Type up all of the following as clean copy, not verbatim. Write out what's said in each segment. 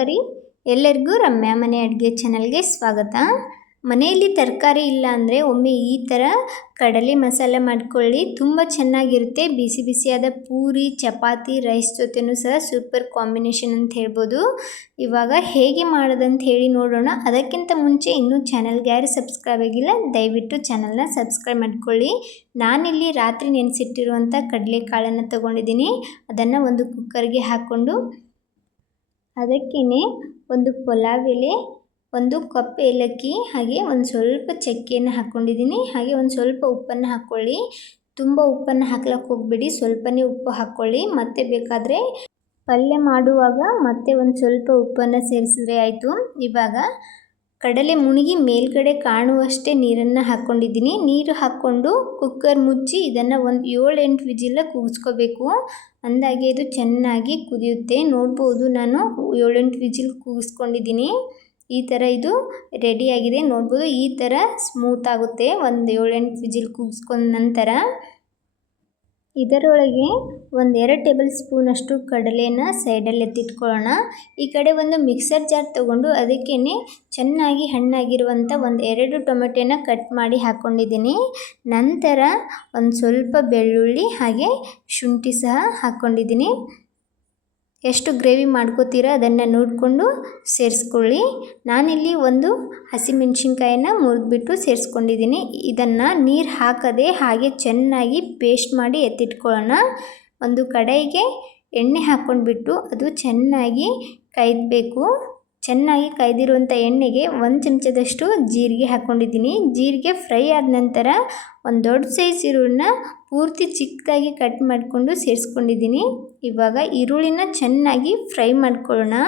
ನಮಸ್ಕಾರ. ಎಲ್ಲರಿಗೂ ರಮ್ಯಾ ಮನೆ ಅಡುಗೆ ಚಾನಲ್ಗೆ ಸ್ವಾಗತ. ಮನೆಯಲ್ಲಿ ತರಕಾರಿ ಇಲ್ಲ ಅಂದರೆ ಒಮ್ಮೆ ಈ ಥರ ಕಡಲೆ ಮಸಾಲೆ ಮಾಡ್ಕೊಳ್ಳಿ, ತುಂಬ ಚೆನ್ನಾಗಿರುತ್ತೆ. ಬಿಸಿ ಬಿಸಿಯಾದ ಪೂರಿ, ಚಪಾತಿ, ರೈಸ್ ಜೊತೆನೂ ಸಹ ಸೂಪರ್ ಕಾಂಬಿನೇಷನ್ ಅಂತ ಹೇಳ್ಬೋದು. ಇವಾಗ ಹೇಗೆ ಮಾಡೋದಂತ ಹೇಳಿ ನೋಡೋಣ. ಅದಕ್ಕಿಂತ ಮುಂಚೆ ಇನ್ನೂ ಚಾನಲ್ಗೆ ಯಾರು ಸಬ್ಸ್ಕ್ರೈಬ್ ಆಗಿಲ್ಲ ದಯವಿಟ್ಟು ಚಾನಲ್ನ ಸಬ್ಸ್ಕ್ರೈಬ್ ಮಾಡ್ಕೊಳ್ಳಿ. ನಾನಿಲ್ಲಿ ರಾತ್ರಿ ನೆನೆಸಿಟ್ಟಿರುವಂಥ ಕಡಲೆಕಾಳನ್ನು ತೊಗೊಂಡಿದ್ದೀನಿ. ಅದನ್ನು ಒಂದು ಕುಕ್ಕರ್ಗೆ ಹಾಕ್ಕೊಂಡು ಅದಕ್ಕೇ ಒಂದು ಪಲಾವ್ ಎಲೆ, ಒಂದು ಕಪ್ ಏಲಕ್ಕಿ, ಹಾಗೆ ಒಂದು ಸ್ವಲ್ಪ ಚಕ್ಕೆಯನ್ನು ಹಾಕ್ಕೊಂಡಿದ್ದೀನಿ. ಹಾಗೆ ಒಂದು ಸ್ವಲ್ಪ ಉಪ್ಪನ್ನು ಹಾಕ್ಕೊಳ್ಳಿ. ತುಂಬ ಉಪ್ಪನ್ನು ಹಾಕ್ಲಕ್ಕೆ ಹೋಗ್ಬೇಡಿ, ಸ್ವಲ್ಪನೇ ಉಪ್ಪು ಹಾಕ್ಕೊಳ್ಳಿ. ಮತ್ತೆ ಬೇಕಾದರೆ ಪಲ್ಯ ಮಾಡುವಾಗ ಮತ್ತೆ ಒಂದು ಸ್ವಲ್ಪ ಉಪ್ಪನ್ನು ಸೇರಿಸಿದ್ರೆ ಆಯಿತು. ಇವಾಗ ಕಡಲೆ ಮುಳುಗಿ ಮೇಲ್ಗಡೆ ಕಾಣುವಷ್ಟೇ ನೀರನ್ನು ಹಾಕ್ಕೊಂಡಿದ್ದೀನಿ. ನೀರು ಹಾಕ್ಕೊಂಡು ಕುಕ್ಕರ್ ಮುಚ್ಚಿ ಇದನ್ನು ಒಂದು 7-8 ವಿಜಿಲ ಕೂಗಿಸ್ಕೋಬೇಕು. ಅಂದಾಗೆ ಇದು ಚೆನ್ನಾಗಿ ಕುದಿಯುತ್ತೆ. ನೋಡ್ಬೋದು, ನಾನು 7-8 ವಿಜಿಲ್ ಕೂಗಿಸ್ಕೊಂಡಿದ್ದೀನಿ. ಈ ಥರ ಇದು ರೆಡಿಯಾಗಿದೆ. ನೋಡ್ಬೋದು, ಈ ಥರ ಸ್ಮೂತ್ ಆಗುತ್ತೆ ಒಂದು 7-8 ವಿಜಿಲ್ ಕೂಗಿಸ್ಕೊಂಡ ನಂತರ. ಇದರೊಳಗೆ ಒಂದು 2 ಟೇಬಲ್ ಸ್ಪೂನಷ್ಟು ಕಡಲೆನ ಸೈಡಲ್ಲಿ ಎತ್ತಿಟ್ಕೊಳ್ಳೋಣ. ಈ ಕಡೆ ಒಂದು ಮಿಕ್ಸರ್ ಜಾರ್ ತೊಗೊಂಡು ಅದಕ್ಕೇ ಚೆನ್ನಾಗಿ ಹಣ್ಣಾಗಿರುವಂಥ ಒಂದು 2 ಟೊಮೆಟೊನ ಕಟ್ ಮಾಡಿ ಹಾಕ್ಕೊಂಡಿದ್ದೀನಿ. ನಂತರ ಒಂದು ಸ್ವಲ್ಪ ಬೆಳ್ಳುಳ್ಳಿ ಹಾಗೆ ಶುಂಠಿ ಸಹ ಹಾಕ್ಕೊಂಡಿದ್ದೀನಿ. ಎಷ್ಟು ಗ್ರೇವಿ ಮಾಡ್ಕೋತೀರಾ ಅದನ್ನು ನೋಡಿಕೊಂಡು ಸೇರಿಸ್ಕೊಳ್ಳಿ. ನಾನಿಲ್ಲಿ ಒಂದು ಹಸಿಮೆಣ್ಸಿನ್ಕಾಯಿನ ಮುರಿದ್ಬಿಟ್ಟು ಸೇರಿಸ್ಕೊಂಡಿದ್ದೀನಿ. ಇದನ್ನು ನೀರು ಹಾಕದೆ ಹಾಗೆ ಚೆನ್ನಾಗಿ ಪೇಸ್ಟ್ ಮಾಡಿ ಎತ್ತಿಟ್ಕೊಳ್ಳೋಣ. ಒಂದು ಕಡಾಯಿಗೆ ಎಣ್ಣೆ ಹಾಕ್ಕೊಂಡ್ಬಿಟ್ಟು ಅದು ಚೆನ್ನಾಗಿ ಕಾಯ್ಬೇಕು. ಚೆನ್ನಾಗಿ ಕಾಯ್ದಿರುವಂಥ ಎಣ್ಣೆಗೆ 1 ಚಮಚದಷ್ಟು ಜೀರಿಗೆ ಹಾಕ್ಕೊಂಡಿದ್ದೀನಿ. ಜೀರಿಗೆ ಫ್ರೈ ಆದ ನಂತರ ಒಂದು ದೊಡ್ಡ ಸೈಜ್ ಈರುಳ್ಳಿನ ಪೂರ್ತಿ ಚಿಕ್ಕದಾಗಿ ಕಟ್ ಮಾಡಿಕೊಂಡು ಸೇರಿಸ್ಕೊಂಡಿದ್ದೀನಿ. ಇವಾಗ ಈರುಳ್ಳಿನ ಚೆನ್ನಾಗಿ ಫ್ರೈ ಮಾಡ್ಕೊಳ್ಳೋಣ.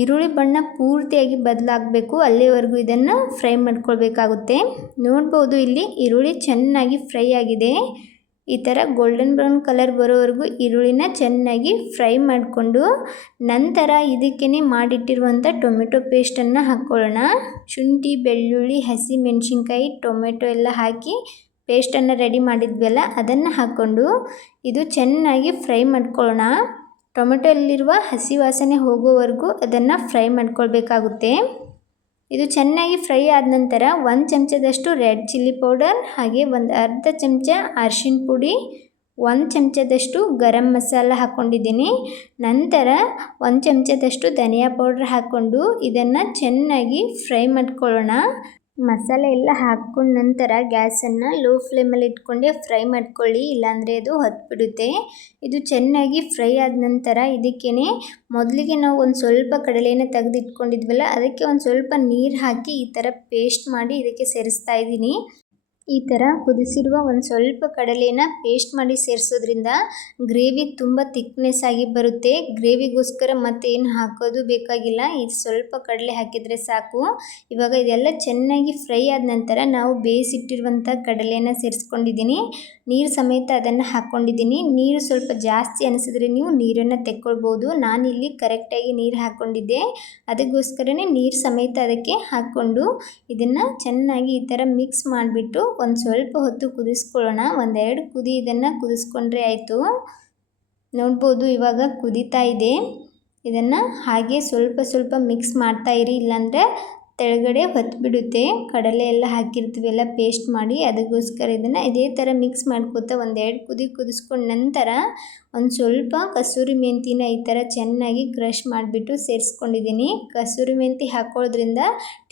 ಈರುಳ್ಳಿ ಬಣ್ಣ ಪೂರ್ತಿಯಾಗಿ ಬದಲಾಗಬೇಕು, ಅಲ್ಲಿವರೆಗೂ ಇದನ್ನು ಫ್ರೈ ಮಾಡ್ಕೊಳ್ಬೇಕಾಗುತ್ತೆ. ನೋಡ್ಬೋದು, ಇಲ್ಲಿ ಈರುಳ್ಳಿ ಚೆನ್ನಾಗಿ ಫ್ರೈ ಆಗಿದೆ. ಈ ಥರ ಗೋಲ್ಡನ್ ಬ್ರೌನ್ ಕಲರ್ ಬರೋವರೆಗೂ ಈರುಳ್ಳಿನ ಚೆನ್ನಾಗಿ ಫ್ರೈ ಮಾಡಿಕೊಂಡು ನಂತರ ಇದಕ್ಕೇ ಮಾಡಿಟ್ಟಿರುವಂಥ ಟೊಮೆಟೊ ಪೇಸ್ಟನ್ನು ಹಾಕ್ಕೊಳ್ಳೋಣ. ಶುಂಠಿ, ಬೆಳ್ಳುಳ್ಳಿ, ಹಸಿಮೆಣ್ಸಿನ್ಕಾಯಿ, ಟೊಮೆಟೊ ಎಲ್ಲ ಹಾಕಿ ಪೇಸ್ಟನ್ನು ರೆಡಿ ಮಾಡಿದ್ವಲ್ಲ ಅದನ್ನು ಹಾಕ್ಕೊಂಡು ಇದು ಚೆನ್ನಾಗಿ ಫ್ರೈ ಮಾಡ್ಕೊಳ್ಳೋಣ. ಟೊಮೆಟೊಲ್ಲಿರುವ ಹಸಿ ವಾಸನೆ ಹೋಗೋವರೆಗೂ ಅದನ್ನು ಫ್ರೈ ಮಾಡ್ಕೊಳ್ಬೇಕಾಗುತ್ತೆ. ಇದು ಚೆನ್ನಾಗಿ ಫ್ರೈ ಆದ ನಂತರ 1 ಚಮಚದಷ್ಟು ರೆಡ್ ಚಿಲ್ಲಿ ಪೌಡರ್, ಹಾಗೆ ಒಂದು ಅರ್ಧ ಚಮಚ ಅರಿಶಿನ ಪುಡಿ, 1 ಚಮಚದಷ್ಟು ಗರಂ ಮಸಾಲ ಹಾಕ್ಕೊಂಡಿದ್ದೀನಿ. ನಂತರ 1 ಚಮಚದಷ್ಟು ಧನಿಯಾ ಪೌಡ್ರ್ ಹಾಕ್ಕೊಂಡು ಇದನ್ನು ಚೆನ್ನಾಗಿ ಫ್ರೈ ಮಾಡ್ಕೊಳ್ಳೋಣ. ಮಸಾಲೆ ಎಲ್ಲ ಹಾಕ್ಕೊಂಡ ನಂತರ ಗ್ಯಾಸನ್ನು ಲೋ ಫ್ಲೇಮಲ್ಲಿ ಇಟ್ಕೊಂಡೆ ಫ್ರೈ ಮಾಡ್ಕೊಳ್ಳಿ, ಇಲ್ಲಾಂದರೆ ಅದು ಹೊತ್ಬಿಡುತ್ತೆ. ಇದು ಚೆನ್ನಾಗಿ ಫ್ರೈ ಆದ ನಂತರ ಇದಕ್ಕೇ ಮೊದಲಿಗೆ ನಾವು ಒಂದು ಸ್ವಲ್ಪ ಕಡಲೆನ ತೆಗೆದಿಟ್ಕೊಂಡಿದ್ವಲ್ಲ ಅದಕ್ಕೆ ಒಂದು ಸ್ವಲ್ಪ ನೀರು ಹಾಕಿ ಈ ಥರ ಪೇಸ್ಟ್ ಮಾಡಿ ಇದಕ್ಕೆ ಸೇರಿಸ್ತಾ ಇದ್ದೀನಿ. ಈ ಥರ ಕುದಿಸಿರುವ ಒಂದು ಸ್ವಲ್ಪ ಕಡಲೆನ ಪೇಸ್ಟ್ ಮಾಡಿ ಸೇರಿಸೋದ್ರಿಂದ ಗ್ರೇವಿ ತುಂಬ ಥಿಕ್ನೆಸ್ ಆಗಿ ಬರುತ್ತೆ. ಗ್ರೇವಿಗೋಸ್ಕರ ಮತ್ತೆ ಏನು ಹಾಕೋದು ಬೇಕಾಗಿಲ್ಲ, ಇದು ಸ್ವಲ್ಪ ಕಡಲೆ ಹಾಕಿದರೆ ಸಾಕು. ಇವಾಗ ಇದೆಲ್ಲ ಚೆನ್ನಾಗಿ ಫ್ರೈ ಆದ ನಂತರ ನಾವು ಬೇಯಿಸಿಟ್ಟಿರುವಂಥ ಕಡಲೆನ ಸೇರಿಸ್ಕೊಂಡಿದ್ದೀನಿ. ನೀರು ಸಮೇತ ಅದನ್ನು ಹಾಕ್ಕೊಂಡಿದ್ದೀನಿ. ನೀರು ಸ್ವಲ್ಪ ಜಾಸ್ತಿ ಅನಿಸಿದ್ರೆ ನೀವು ನೀರನ್ನು ತೆಕ್ಕೊಳ್ಬೋದು. ನಾನಿಲ್ಲಿ ಕರೆಕ್ಟಾಗಿ ನೀರು ಹಾಕ್ಕೊಂಡಿದ್ದೆ, ಅದಕ್ಕೋಸ್ಕರನೇ ನೀರು ಸಮೇತ ಅದಕ್ಕೆ ಹಾಕ್ಕೊಂಡು ಇದನ್ನು ಚೆನ್ನಾಗಿ ಈ ಥರ ಮಿಕ್ಸ್ ಮಾಡಿಬಿಟ್ಟು ಒಂದು ಸ್ವಲ್ಪ ಹೊತ್ತು ಕುದಿಸ್ಕೊಳ್ಳೋಣ. 1-2 ಕುದಿ ಇದನ್ನು ಕುದಿಸ್ಕೊಂಡ್ರೆ ಆಯಿತು. ನೋಡ್ಬೋದು, ಇವಾಗ ಕುದೀತಾ ಇದೆ. ಇದನ್ನು ಹಾಗೆ ಸ್ವಲ್ಪ ಸ್ವಲ್ಪ ಮಿಕ್ಸ್ ಮಾಡ್ತಾ ಇರಿ, ಇಲ್ಲಾಂದರೆ ತೆಳಗಡೆ ಹೊತ್ಬಿಡುತ್ತೆ. ಕಡಲೆ ಎಲ್ಲ ಹಾಕಿರ್ತೀವಿ ಎಲ್ಲ ಪೇಸ್ಟ್ ಮಾಡಿ, ಅದಕ್ಕೋಸ್ಕರ ಇದನ್ನು ಇದೇ ಥರ ಮಿಕ್ಸ್ ಮಾಡ್ಕೊತಾ 1-2 ಕುದಿ ಕುದಿಸ್ಕೊಂಡ ನಂತರ ಒಂದು ಸ್ವಲ್ಪ ಕಸೂರಿ ಮೆಂತಿನ ಈ ಥರ ಚೆನ್ನಾಗಿ ಕ್ರಷ್ ಮಾಡಿಬಿಟ್ಟು ಸೇರಿಸ್ಕೊಂಡಿದ್ದೀನಿ. ಕಸೂರಿ ಮೆಂತಿ ಹಾಕೋದ್ರಿಂದ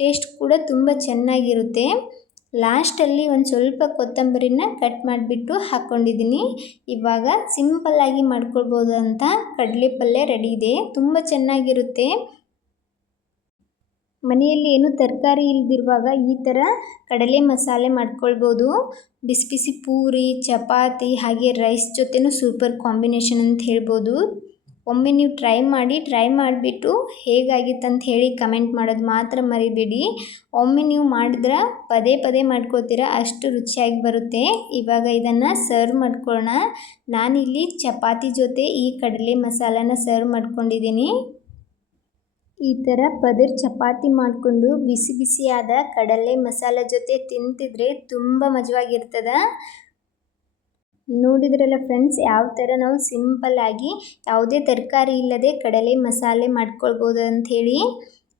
ಟೇಸ್ಟ್ ಕೂಡ ತುಂಬ ಚೆನ್ನಾಗಿರುತ್ತೆ. ಲಾಸ್ಟಲ್ಲಿ ಒಂದು ಸ್ವಲ್ಪ ಕೊತ್ತಂಬರಿನ ಕಟ್ ಮಾಡಿಬಿಟ್ಟು ಹಾಕ್ಕೊಂಡಿದ್ದೀನಿ. ಇವಾಗ ಸಿಂಪಲ್ಲಾಗಿ ಮಾಡ್ಕೊಳ್ಬೋದಂಥ ಕಡಲೆ ಪಲ್ಯ ರೆಡಿ ಇದೆ, ತುಂಬ ಚೆನ್ನಾಗಿರುತ್ತೆ. ಮನೆಯಲ್ಲಿ ಏನು ತರಕಾರಿ ಇಲ್ಲದಿರುವಾಗ ಈ ಥರ ಕಡಲೆ ಮಸಾಲೆ ಮಾಡ್ಕೊಳ್ಬೋದು. ಬಿಸಿ ಬಿಸಿ ಪೂರಿ, ಚಪಾತಿ ಹಾಗೆ ರೈಸ್ ಜೊತೆನೂ ಸೂಪರ್ ಕಾಂಬಿನೇಷನ್ ಅಂತ ಹೇಳ್ಬೋದು. ಒಮ್ಮೆ ನೀವು ಟ್ರೈ ಮಾಡಿಬಿಟ್ಟು ಹೇಗಾಗಿತ್ತು ಅಂತ ಹೇಳಿ ಕಮೆಂಟ್ ಮಾಡೋದು ಮಾತ್ರ ಮರಿಬೇಡಿ. ಒಮ್ಮೆ ನೀವು ಮಾಡಿದ್ರೆ ಪದೇ ಪದೇ ಮಾಡ್ಕೊಳ್ತೀರಾ, ಅಷ್ಟು ರುಚಿಯಾಗಿ ಬರುತ್ತೆ. ಇವಾಗ ಇದನ್ನು ಸರ್ವ್ ಮಾಡ್ಕೊಳ್ಳೋಣ. ನಾನಿಲ್ಲಿ ಚಪಾತಿ ಜೊತೆ ಈ ಕಡಲೆ ಮಸಾಲನ ಸರ್ವ್ ಮಾಡ್ಕೊಂಡಿದ್ದೀನಿ. ಈ ಥರ ಪದರ್ ಚಪಾತಿ ಮಾಡಿಕೊಂಡು ಬಿಸಿ ಬಿಸಿಯಾದ ಕಡಲೆ ಮಸಾಲೆ ಜೊತೆ ತಿಂತಿದ್ರೆ ತುಂಬ ಮಜವಾಗಿರ್ತದೆ. ನೋಡಿದ್ರಲ್ಲ ಫ್ರೆಂಡ್ಸ್, ಯಾವ ಥರ ನಾವು ಸಿಂಪಲ್ಲಾಗಿ ಯಾವುದೇ ತರಕಾರಿ ಇಲ್ಲದೆ ಕಡಲೆ ಮಸಾಲೆ ಮಾಡ್ಕೊಳ್ಬೋದು ಅಂಥೇಳಿ.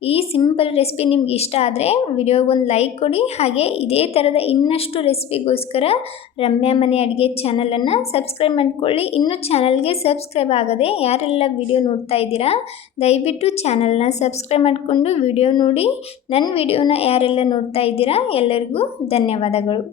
ಈ ಸಿಂಪಲ್ ರೆಸಿಪಿ ನಿಮ್ಗೆ ಇಷ್ಟ ಆದರೆ ವಿಡಿಯೋಗೊಂದು ಲೈಕ್ ಕೊಡಿ. ಹಾಗೆ ಇದೇ ಥರದ ಇನ್ನಷ್ಟು ರೆಸಿಪಿಗೋಸ್ಕರ ರಮ್ಯಾ ಮನೆ ಅಡುಗೆ ಚಾನಲನ್ನು ಸಬ್ಸ್ಕ್ರೈಬ್ ಮಾಡ್ಕೊಳ್ಳಿ. ಇನ್ನೂ ಚಾನಲ್ಗೆ ಸಬ್ಸ್ಕ್ರೈಬ್ ಆಗದೆ ಯಾರೆಲ್ಲ ವಿಡಿಯೋ ನೋಡ್ತಾ ಇದ್ದೀರಾ, ದಯವಿಟ್ಟು ಚಾನಲ್ನ ಸಬ್ಸ್ಕ್ರೈಬ್ ಮಾಡಿಕೊಂಡು ವಿಡಿಯೋ ನೋಡಿ. ನನ್ನ ವಿಡಿಯೋನ ಯಾರೆಲ್ಲ ನೋಡ್ತಾ ಇದ್ದೀರಾ ಎಲ್ಲರಿಗೂ ಧನ್ಯವಾದಗಳು.